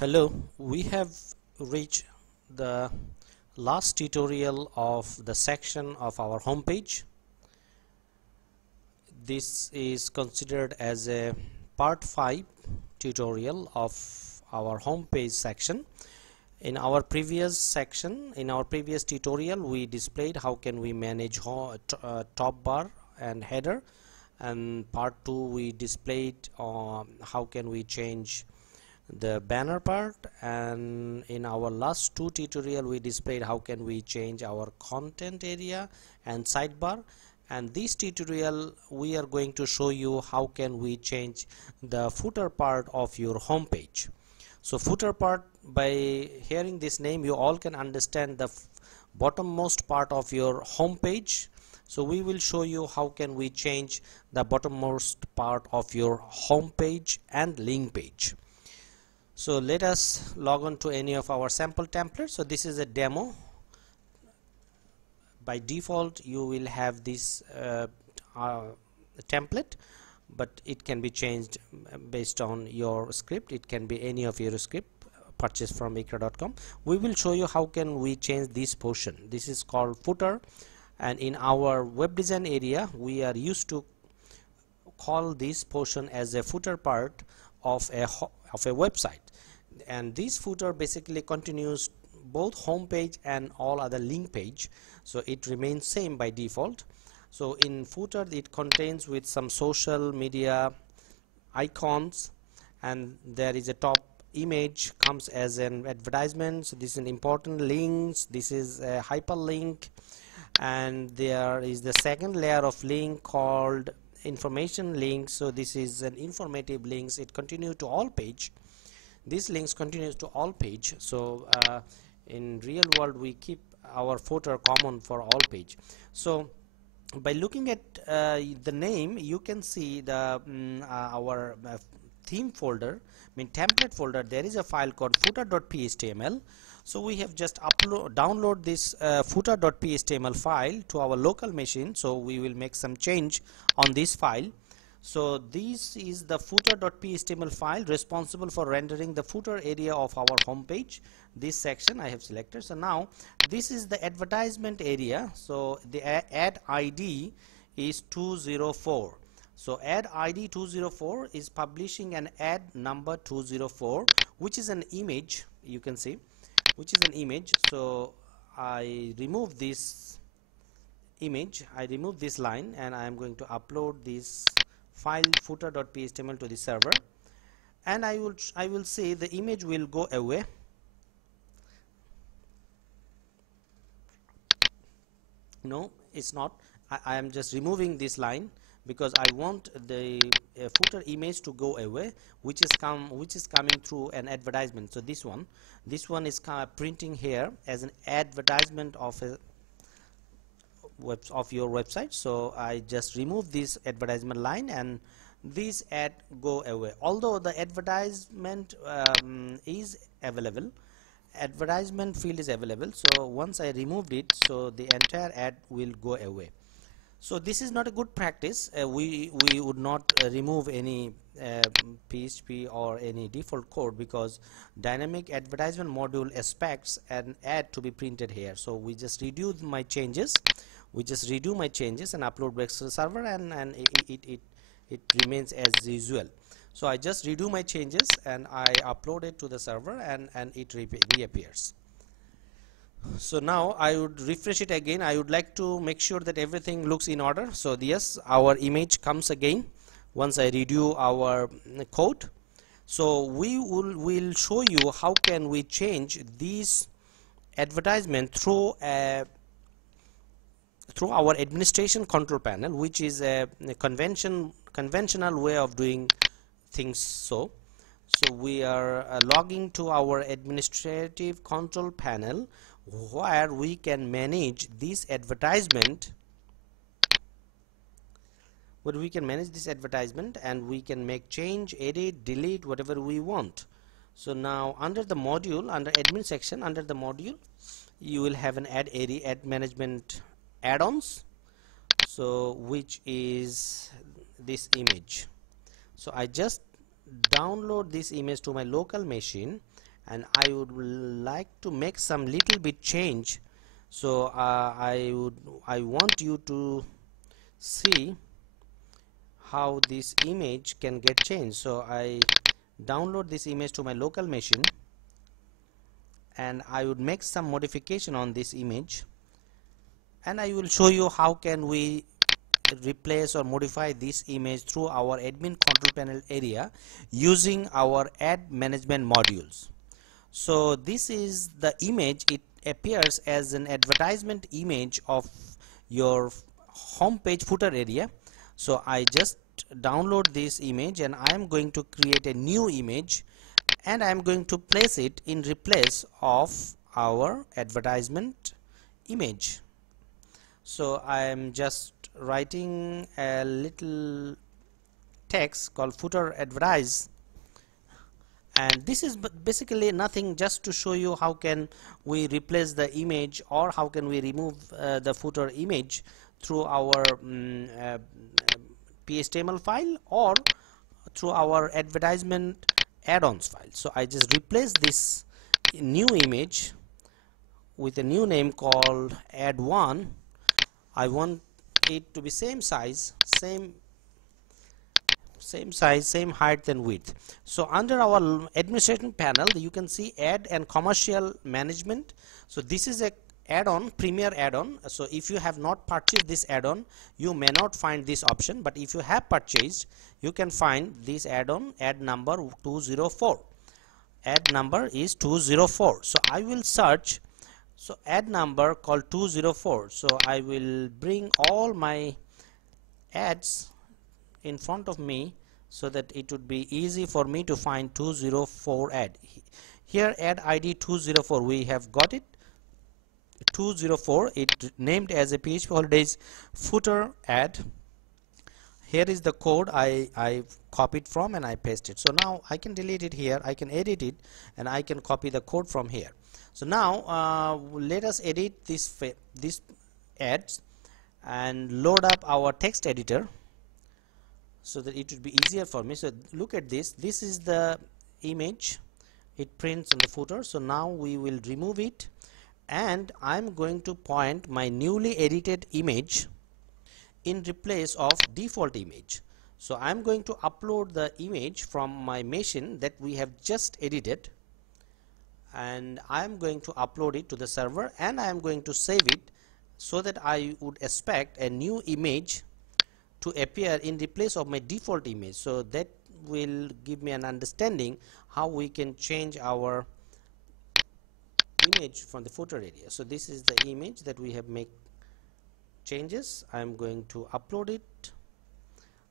Hello, we have reached the last tutorial of the section of our home page. This is considered as a part 5 tutorial of our home page section. In our previous tutorial, we displayed how can we manage top bar and header, and part 2 we displayed how can we change the banner part, and in our last 2 tutorial we displayed how can we change our content area and sidebar. And this tutorial we are going to show you how can we change the footer part of your home page. So footer part, by hearing this name you all can understand the bottommost part of your home page. So we will show you how can we change the bottommost part of your home page and link page. So let us log on to any of our sample templates. So this is a demo. By default you will have this template, but it can be changed based on your script. It can be any of your script purchased from eicra.com. We will show you how can we change this portion. This is called footer, and in our web design area we are used to call this portion as a footer part of a website. And this footer basically continues both home page and all other link page, so it remains same by default. So in footer it contains with some social media icons, and there is a top image comes as an advertisement. So this is an important links, this is a hyperlink, and there is the second layer of link called information links. So this is an informative links, it continues to all page. This links continues to all page. So in real world we keep our footer common for all page. So by looking at the name you can see the our theme folder, template folder, there is a file called footer.phtml. So we have just download this footer.phtml file to our local machine. So we will make some change on this file. So this is the footer.phtml file responsible for rendering the footer area of our home page. This section I have selected. So now this is the advertisement area. So the ad ID is 204. So ad ID 204 is publishing an ad number 204, which is an image, you can see, which is an image. So I remove this image, I remove this line, and I am going to upload this file footer.phtml to the server, and I will say the image will go away. No, it's not. I am just removing this line because I want the footer image to go away, which is coming through an advertisement. So this one is printing here as an advertisement of a of your website. So I just remove this advertisement line and this ad go away. Although the advertisement is available, advertisement field is available, so once I removed it, so the entire ad will go away. So this is not a good practice. We would not remove any PHP or any default code, because dynamic advertisement module expects an ad to be printed here. So we just redo my changes. We just redo my changes and upload back to the server, and it remains as usual. So I just redo my changes and I upload it to the server, and it reappears. So now I would refresh it again. I would like to make sure that everything looks in order. So yes, our image comes again once I redo our code. So we will show you how can we change these advertisement through our administration control panel, which is a conventional way of doing things. So we are logging to our administrative control panel, where we can manage this advertisement, and we can make change, edit, delete, whatever we want. So now under the module, under admin section, under the module, you will have an ad area, ad management add-ons, so which is this image. So I just download this image to my local machine, and I would like to make some little bit change. So I want you to see how this image can get changed. So I download this image to my local machine, and I would make some modification on this image, and I will show you how can we replace or modify this image through our admin control panel area using our ad management modules. So this is the image. It appears as an advertisement image of your homepage footer area. So I just download this image, and I am going to create a new image, and I am going to place it in replace of our advertisement image. So I am just writing a little text called footer advertise, and this is basically nothing, just to show you how can we replace the image, or how can we remove the footer image through our PHTML file or through our advertisement add-ons file. So I just replace this new image with a new name called add1. I want it to be same size, same height and width. So under our administration panel, you can see ad and commercial management. So this is a add-on, premier add-on. So if you have not purchased this add-on, you may not find this option, but if you have purchased, you can find this add-on, add number 204. Add number is 204. So I will search, so add number called 204. So I will bring all my ads in front of me so that it would be easy for me to find 204 ad. Here ad ID 204, we have got it. 204, it named as a PHP holidays footer ad. Here is the code I copied from, and I pasted. So now I can delete it here, I can edit it, and I can copy the code from here. So now let us edit this ads and load up our text editor so that it would be easier for me. So look at this. This is the image. It prints on the footer. So now we will remove it, and I'm going to point my newly edited image in replace of default image. So I'm going to upload the image from my machine that we have just edited, and I'm going to upload it to the server, and I'm going to save it so that I would expect a new image to appear in replace of my default image. So that will give me an understanding how we can change our image from the footer area. So this is the image that we have made changes. I'm going to upload it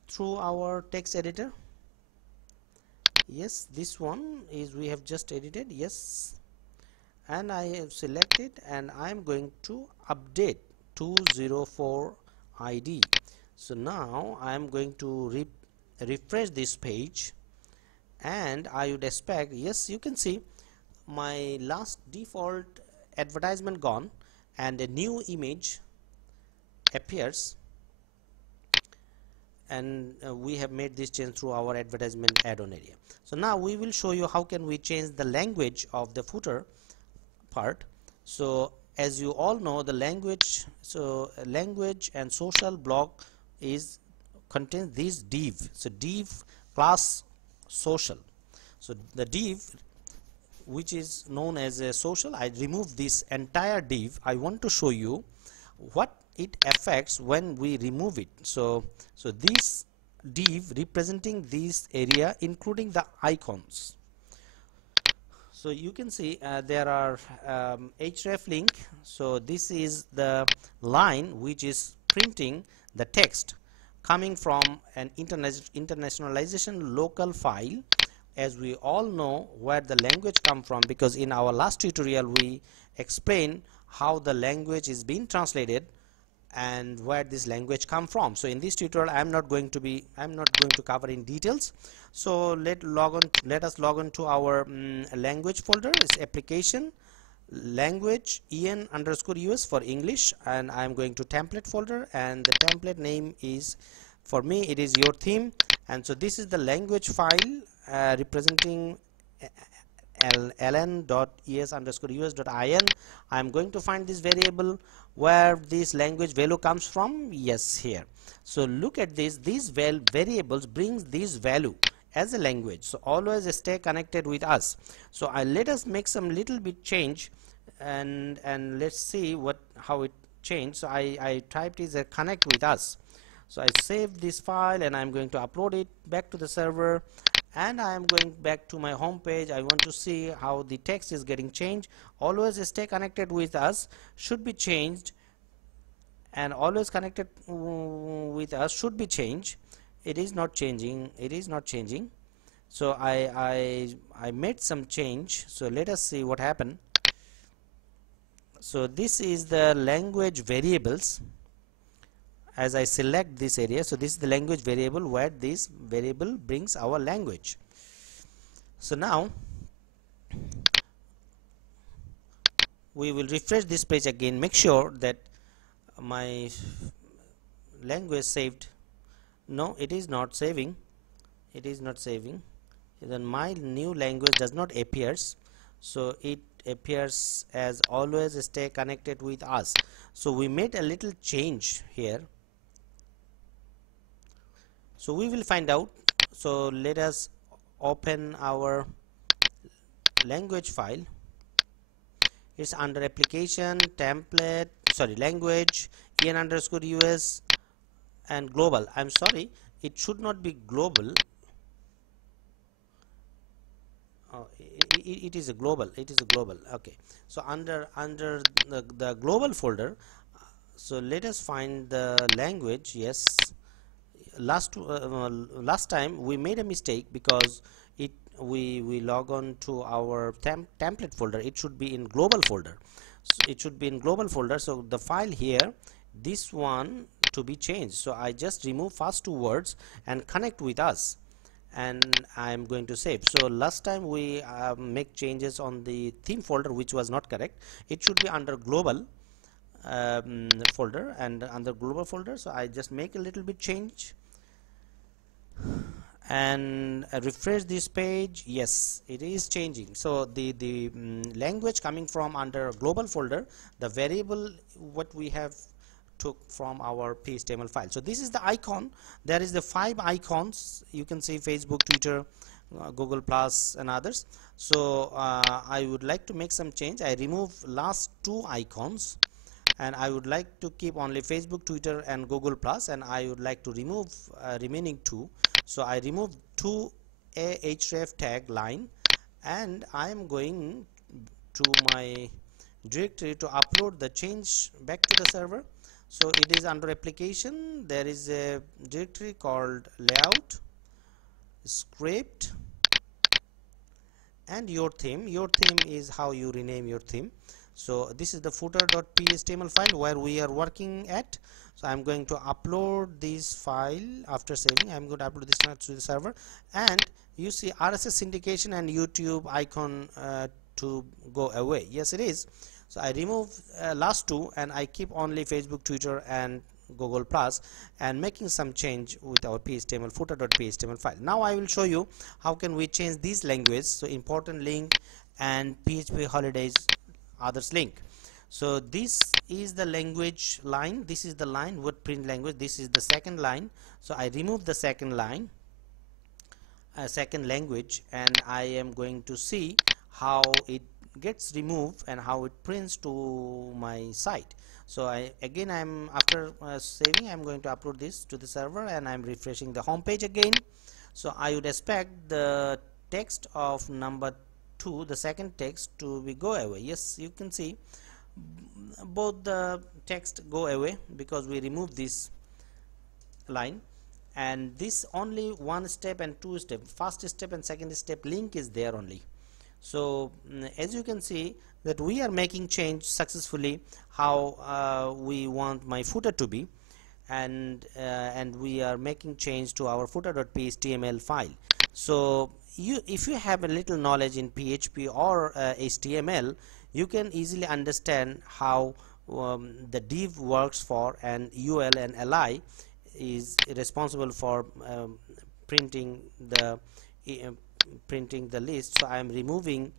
through our text editor. Yes, this one is we have just edited. Yes, and I have selected, and I'm going to update 204 ID. So now I'm going to refresh this page, and I would expect, yes, you can see my last default advertisement gone, and a new image appears, and we have made this change through our advertisement add-on area. So now we will show you how can we change the language of the footer part. So as you all know, the language, so language and social block is contains this div. So div class social. So the div, which is known as a social, I remove this entire div. I want to show you what it affects when we remove it. So this div representing this area, including the icons. So you can see there are href link. So this is the line which is printing the text coming from an internationalization local file. As we all know where the language come from, because in our last tutorial we explained how the language is being translated and where this language come from. So in this tutorial I'm not going to cover in details. So let us log on to our language folder. It's application language en_us for English, and I'm going to template folder, and the template name is, for me it is your theme. And so this is the language file representing ln.es_us.in. I'm going to find this variable where this language value comes from. Yes, here. So look at this, these variables brings this value as a language, so always stay connected with us. So let us make some little bit change, and let's see how it changed. So I typed is a connect with us. So I save this file and I'm going to upload it back to the server, and I am going back to my home page. I want to see how the text is getting changed. Always stay connected with us should be changed, and always connected with us should be changed. It is not changing, it is not changing. So I made some change. So let us see what happened. So this is the language variables. As I select this area, so this is the language variable where this variable brings our language. So now we will refresh this page again, make sure that my language saved. No, it is not saving, it is not saving. Then my new language does not appears, so it appears as always stay connected with us. So we made a little change here, so we will find out. So let us open our language file. It's under application, template, sorry, language, en_us and global. I'm sorry, it should not be global. It is a global, it is a global. Okay, so under the global folder, so let us find the language. Yes, last time we made a mistake because we log on to our template folder. It should be in global folder, so it should be in global folder. So the file here, this one to be changed, so I just remove first two words and connect with us, and I'm going to save. So last time we make changes on the theme folder, which was not correct. It should be under global folder, and under global folder, so I just make a little bit change and refresh this page. Yes, it is changing. So the language coming from under global folder, the variable what we have took from our HTML file. So this is the icon. There is the 5 icons. You can see Facebook, Twitter, Google Plus and others. So I would like to make some change. I remove last 2 icons, and I would like to keep only Facebook, Twitter and Google Plus, and I would like to remove remaining 2. So I remove 2 href tag line, and I am going to my directory to upload the change back to the server. So it is under application. There is a directory called layout, script, and your theme. Your theme is how you rename your theme. So this is the footer.html file where we are working at. So I'm going to upload this file. After saving, I'm going to upload this to the server, and you see RSS syndication and YouTube icon to go away. Yes, it is. So I remove last 2, and I keep only Facebook, Twitter and Google Plus, and making some change with our PHTML footer.html file. Now I will show you how can we change these languages. So important link and PHP holidays others link. So this is the language line. This is the line with print language. This is the second line. So I remove the second line, second language, and I am going to see how it gets removed and how it prints to my site. So I'm after saving, I'm going to upload this to the server, and I'm refreshing the home page again. So I would expect the text of number 2, the second text, to be go away. Yes, you can see both the text go away because we remove this line, and this only 1 step and 2 step, first step and second step link is there only. So as you can see that we are making change successfully how we want my footer to be, and we are making change to our footer.html file. So if you have a little knowledge in PHP or HTML, you can easily understand how the div works for, and UL and li is responsible for printing the list. So I am removing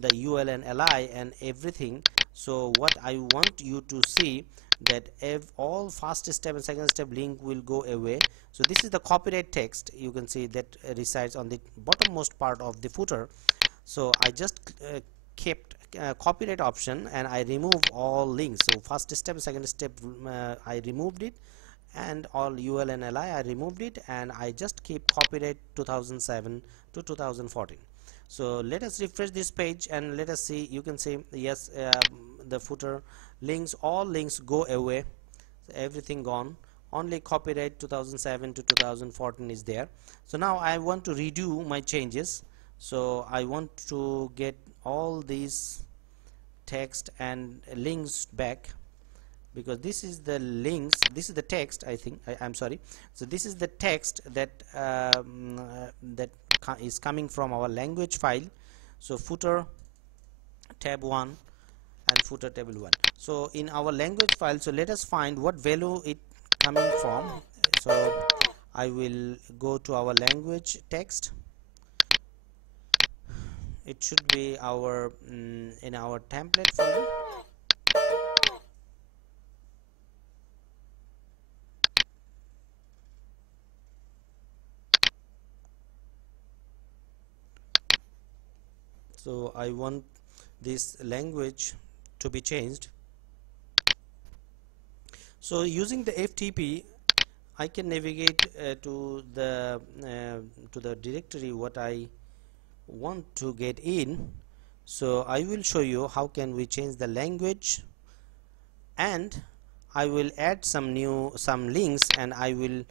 the UL and LI and everything. So what I want you to see that if all first step and second step link will go away. So this is the copyright text, you can see that resides on the bottommost part of the footer. So I just kept copyright option and I remove all links. So first step, second step, I removed it, and all UL and LI I removed it, and I just keep copyright 2007 to 2014. So let us refresh this page and let us see. You can see yes, the footer links, all links go away, everything gone, only copyright 2007 to 2014 is there. So now I want to redo my changes. So I want to get all these text and links back, because this is the links, this is the text. I think I'm sorry. So this is the text that is coming from our language file. So footer tab 1 and footer table 1. So in our language file, so let us find what value it coming from. So I will go to our language text. It should be our in our template folder. So I want this language to be changed. So using the FTP, I can navigate to the directory what I want to get in. So I will show you how can we change the language, and I will add some links, and I will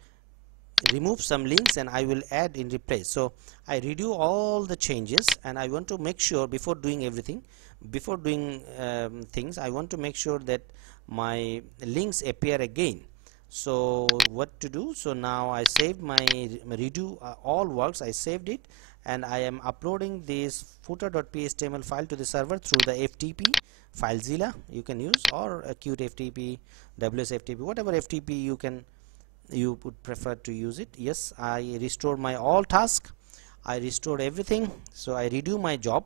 remove some links, and I will add in replace. So I redo all the changes, and I want to make sure before doing everything, before doing things, I want to make sure that my links appear again. So what to do? So now I saved my redo all works, I saved it, and I am uploading this footer.html file to the server through the FTP FileZilla you can use, or Qt FTP, WS FTP, whatever FTP you would prefer to use it. Yes, I restored my all task, I restored everything. So I redo my job,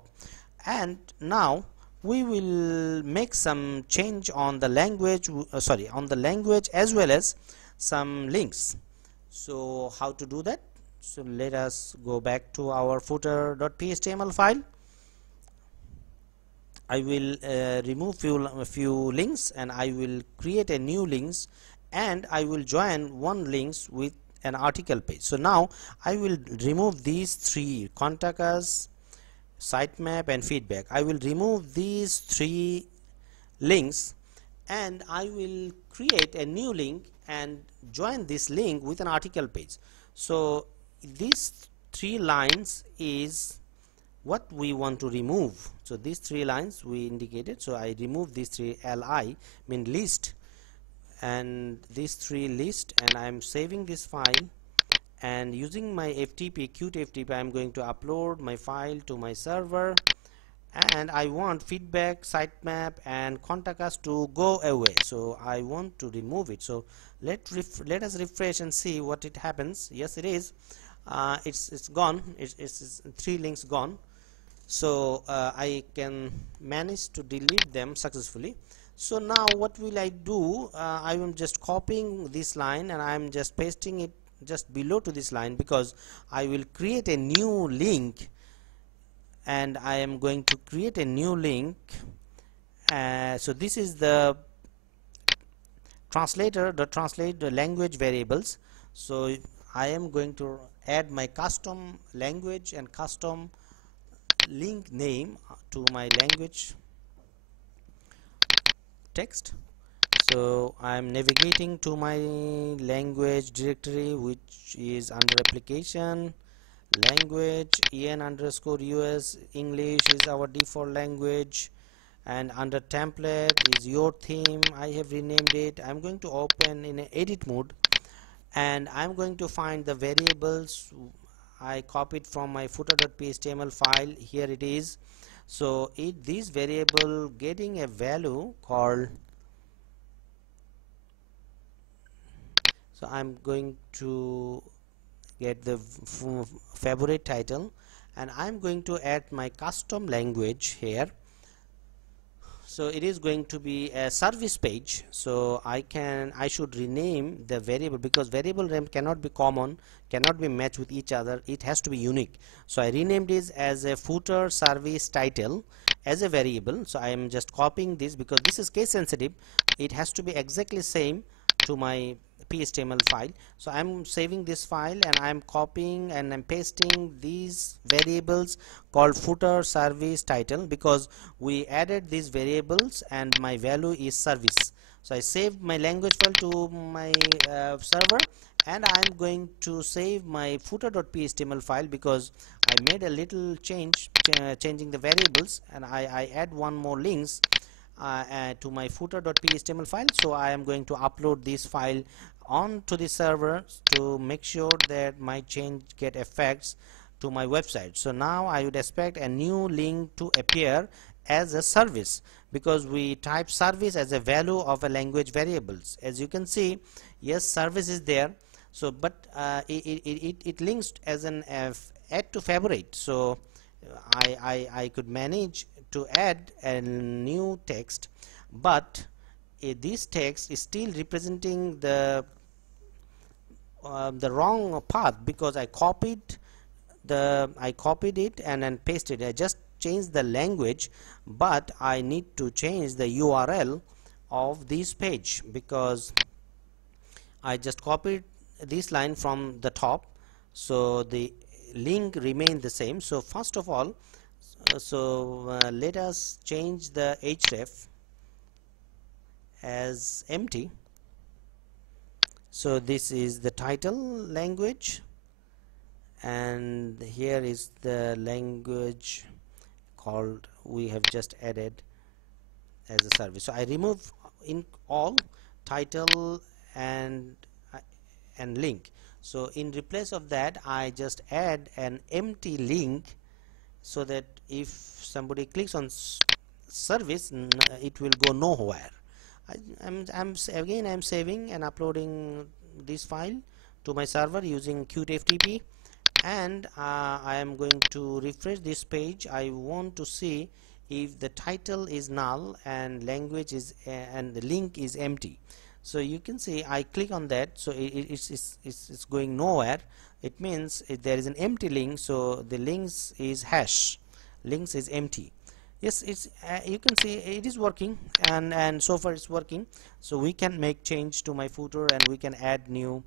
and now we will make some change on the language, on the language as well as some links. So how to do that? So let us go back to our footer.html file. I will remove few links, and I will create a new links, and I will join one links with an article page. So now I will remove these three: contact us, sitemap, and feedback. I will remove these three links, and I will create a new link and join this link with an article page. So these three lines is what we want to remove. So these three lines we indicated. So I remove these three, li mean list, and these three list, and I am saving this file, and using my FTP, Qt FTP, I am going to upload my file to my server, and I want feedback, sitemap, and contact us to go away. So I want to remove it. So let us refresh and see what it happens. Yes, it is. It's gone. It's three links gone. So I can manage to delete them successfully. So now what will I do? I am just copying this line, and I am just pasting it just below to this line, because I will create a new link, and I am going to create a new link. So this is the translator, the translate the language variables. So I am going to add my custom language and custom link name to my language text. So I am navigating to my language directory, which is under application, language, en_us, English is our default language, and under template is your theme. I have renamed it. I'm going to open in an edit mode, and I'm going to find the variables I copied from my footer.html file. Here it is. So this variable getting a value called, so I'm going to get the favorite title, and I'm going to add my custom language here. So it is going to be a service page. So I should rename the variable, because variable name cannot be common, cannot be matched with each other, it has to be unique. So I renamed this as a footer service title as a variable. So I am just copying this because this is case sensitive, it has to be exactly same to my PHTML file. So I'm saving this file and I'm copying and I'm pasting these variables called footer service title, because we added these variables and my value is service. So I saved my language file to my server, and I'm going to save my footer.html file because I made a little change, changing the variables, and I add one more links to my footer.html file. So I am going to upload this file onto the server to make sure that my change get effects to my website. So now I would expect a new link to appear as a service, because we type service as a value of a language variables. As you can see, yes, service is there. So but it links as an add to favorite. So I could manage to add a new text, but this text is still representing the wrong path, because I copied it and then pasted it. I just changed the language, but I need to change the URL of this page, because I just copied this line from the top, so the link remained the same. So first of all, let us change the href as empty. So this is the title language, and here is the language called we have just added as a service. So I remove in all title and link. So in replace of that, I just add an empty link, so that if somebody clicks on service, it will go nowhere. I'm saving and uploading this file to my server using Qt-FTP, and I am going to refresh this page. I want to see if the title is null and language is and the link is empty. So you can see I click on that, so it's going nowhere. It means there is an empty link, so the links is hash, links is empty. Yes, it's you can see it is working, and so far it's working. So we can make change to my footer and we can add new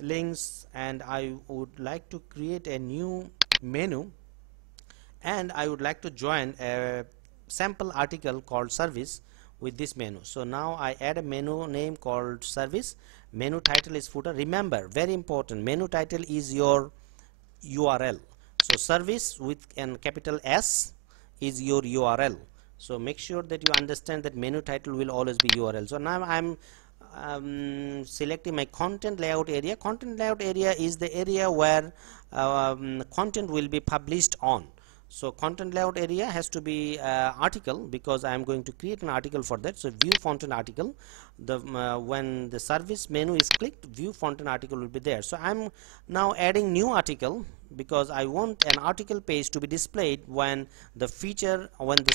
links, and I would like to create a new menu, and I would like to join a sample article called service with this menu. So now I add a menu name called service. Menu title is footer. Remember, very important, menu title is your URL. So service with an capital S is your URL. So make sure that you understand that menu title will always be URL. So now I'm selecting my content layout area. Content layout area is the area where content will be published on. So content layout area has to be article, because I am going to create an article for that. So view content article, when the service menu is clicked, view content article will be there. So I'm now adding new article, because I want an article page to be displayed when the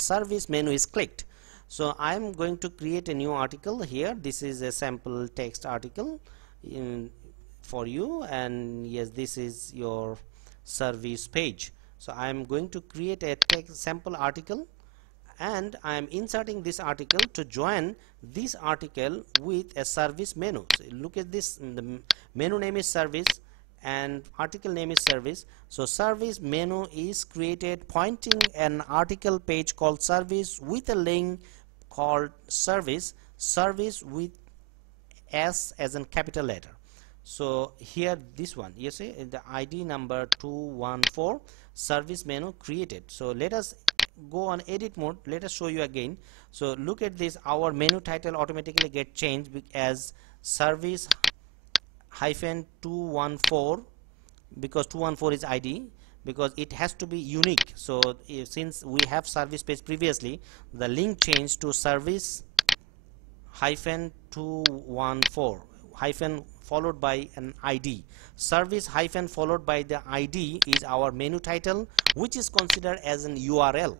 service menu is clicked. So I'm going to create a new article here. This is a sample text article for you, and yes, this is your service page. So I am going to create a text sample article, and I am inserting this article to join this article with a service menu. So look at this, the menu name is service and article name is service. So service menu is created pointing an article page called service with a link called service with S as in capital letter. So here this one, you see the ID number 214, service menu created. So let us go on edit mode. Let us show you again. So look at this, our menu title automatically get changed as service hyphen 214, because 214 is ID, because it has to be unique. So since we have service page previously, the link changed to service hyphen 214 hyphen followed by an ID. Service hyphen followed by the ID is our menu title, which is considered as an URL.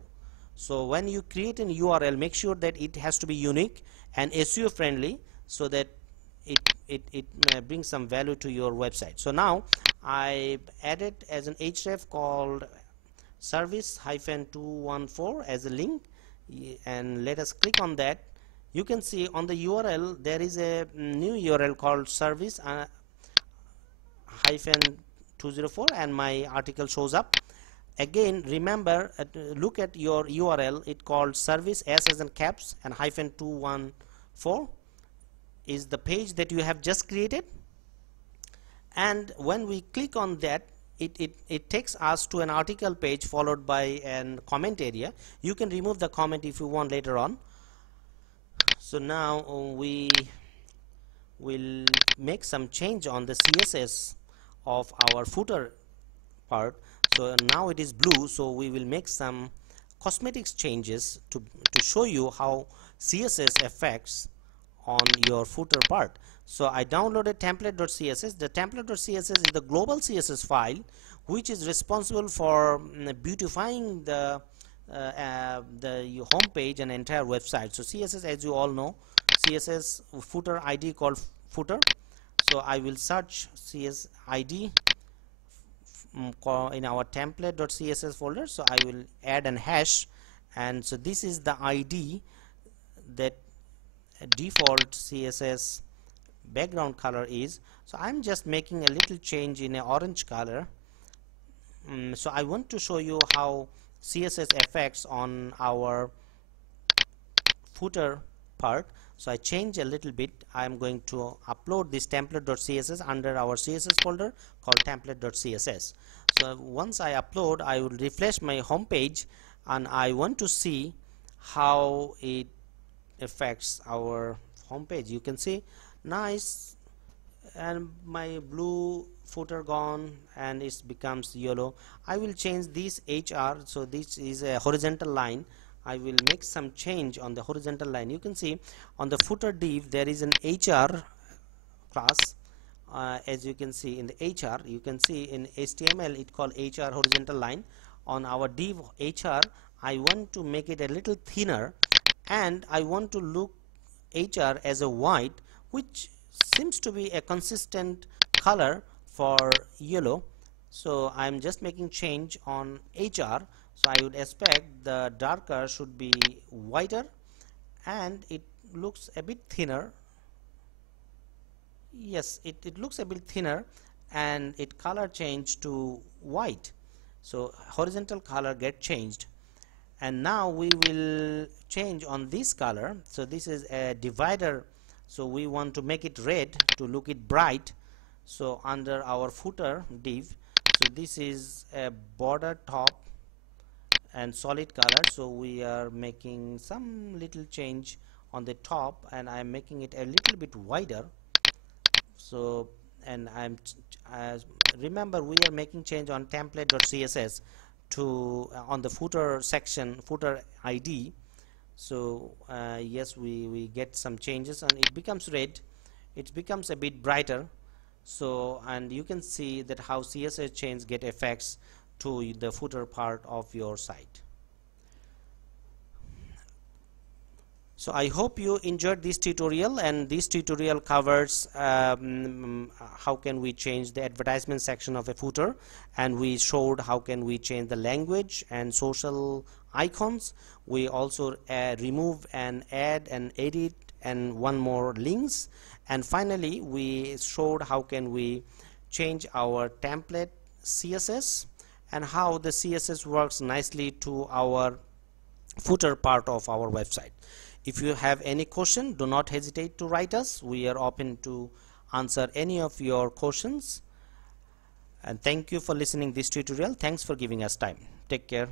So when you create an URL, make sure that it has to be unique and SEO friendly, so that it brings some value to your website. So now I added as an href called service hyphen 214 as a link, and let us click on that. You can see on the URL there is a new URL called service hyphen 204, and my article shows up. Again, remember, look at your URL, it called service, S as in caps, and hyphen 214 is the page that you have just created. And when we click on that, it takes us to an article page followed by an comment area. You can remove the comment if you want later on. So now we will make some change on the CSS of our footer part. So now it is blue, so we will make some cosmetics changes to show you how CSS affects on your footer part. So I downloaded template.css. The template.css is the global CSS file which is responsible for beautifying the home page and entire website. So CSS, as you all know, CSS footer ID called footer. So I will search CSS ID in our template.css folder. So I will add an hash, and so this is the ID that default CSS background color is. So I'm just making a little change in an orange color. So I want to show you how CSS affects on our footer part. So I change a little bit. I'm going to upload this template.css under our CSS folder called template.css. So once I upload, I will refresh my home page, and I want to see how it affects our home page. You can see nice, and my blue footer gone and it becomes yellow. I will change this HR. So this is a horizontal line. I will make some change on the horizontal line. You can see on the footer div there is an HR class. As you can see in the HR, you can see in HTML it called HR horizontal line. On our div HR, I want to make it a little thinner, and I want to look HR as a white, which seems to be a consistent color for yellow. So I'm just making change on HR. So I would expect the darker should be whiter, and it looks a bit thinner. Yes, it looks a bit thinner, and it color changed to white. So horizontal color get changed, and now we will change on this color. So this is a divider, so we want to make it red to look it bright. So under our footer div, so this is a border top and solid color. So we are making some little change on the top, and I'm making it a little bit wider. So, and remember, we are making change on template.css to on the footer section, footer ID. So yes, we get some changes, and it becomes red, it becomes a bit brighter. So, and you can see that how CSS change get effects to the footer part of your site. So I hope you enjoyed this tutorial, and this tutorial covers how can we change the advertisement section of a footer, and we showed how can we change the language and social icons. We also remove and add and edit and one more links, and finally we showed how can we change our template CSS and how the CSS works nicely to our footer part of our website. If you have any question, do not hesitate to write us. We are open to answer any of your questions. And thank you for listening this tutorial. Thanks for giving us time. Take care.